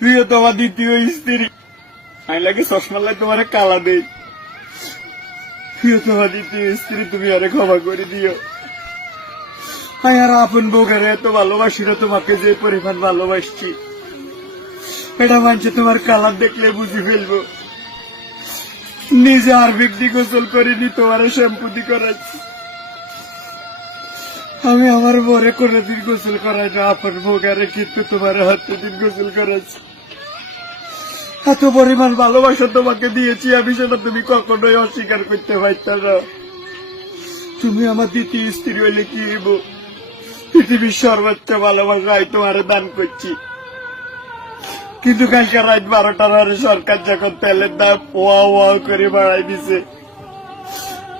প্রিয়তমা দ্বিতীয় স্ত্রী, আমি লাগে চশমা লাই তোমার কালা দেই। প্রিয়তমা দ্বিতীয় স্ত্রী, তুমি আরে ক্ষমা করে দিও। আমি আর আপন বউকে এত ভালোবাসি না, তোমাকে যে পরিমাণ ভালোবাসছি এটা মানছে তোমার কালার দেখলে বুঝে ফেলবো। নিজে আর ব্যক্তি গোসল করিনি, তোমার শ্যাম্পু দি করাচ্ছি। আমি আমার বরে কোনোদিন গোসল করাই না, আপন বউকে কিন্তু তোমার হাতে দিন গোসল করাচ্ছি। এত পরিমাণ ভালোবাসা তোমাকে দিয়েছি আমি, সেটা তুমি কখনোই অস্বীকার করতে পারত না। তুমি আমার দ্বিতীয় স্ত্রী হইলে কি হইব? পৃথিবীর সর্বোচ্চ ভালোবাসা আমি তোমার দান করছি। কিন্তু কালকে রাত 12টার পরে সরকার যখন তেলের দাম ওয়া ওয়া করে বাড়াই দিছে,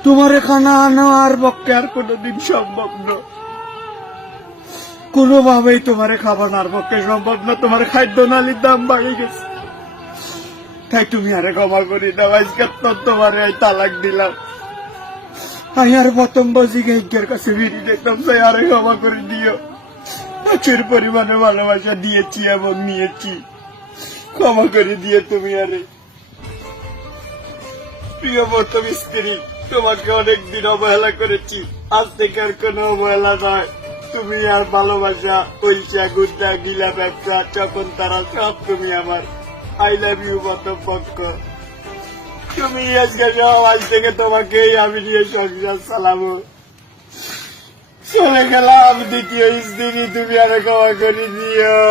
তোমার খানা আনা আর পক্ষে আর কোনোদিন সম্ভব না। কোনোভাবেই তোমার খাবানোর পক্ষে সম্ভব না। তোমার খাদ্য নালীর দাম বাড়ে গেছে, তাই তুমি আরে ক্ষমা করি দাও। আজকে তো তোমার তালাক দিলাম। আমি আর প্রথম বসি গের কাছে ফিরি দেখলাম, তাই আরে ক্ষমা করে দিও। প্রচুর পরিমাণে ভালোবাসা দিয়েছি এবং নিয়েছি, ক্ষমা করে দিয়ে তুমি আরে। প্রিয় প্রথম স্ত্রী, তোমাকে অনেকদিন অবহেলা করেছি, আজ থেকে আর কোনো অবহেলা নয়। তুমি আর ভালোবাসা, পয়সা গুদ্দা গিলা ব্যবসা যখন তারা সব তুমি আমার। আই লাভ ইউ প্রথম পক্ষ। তুমি আজকে আজ থেকে তোমাকে আমি নিয়ে সংসার চালাবো। চলে গেলাম দ্বিতীয় স্ত্রী, তুমি আরে ক্ষমা করে দিও।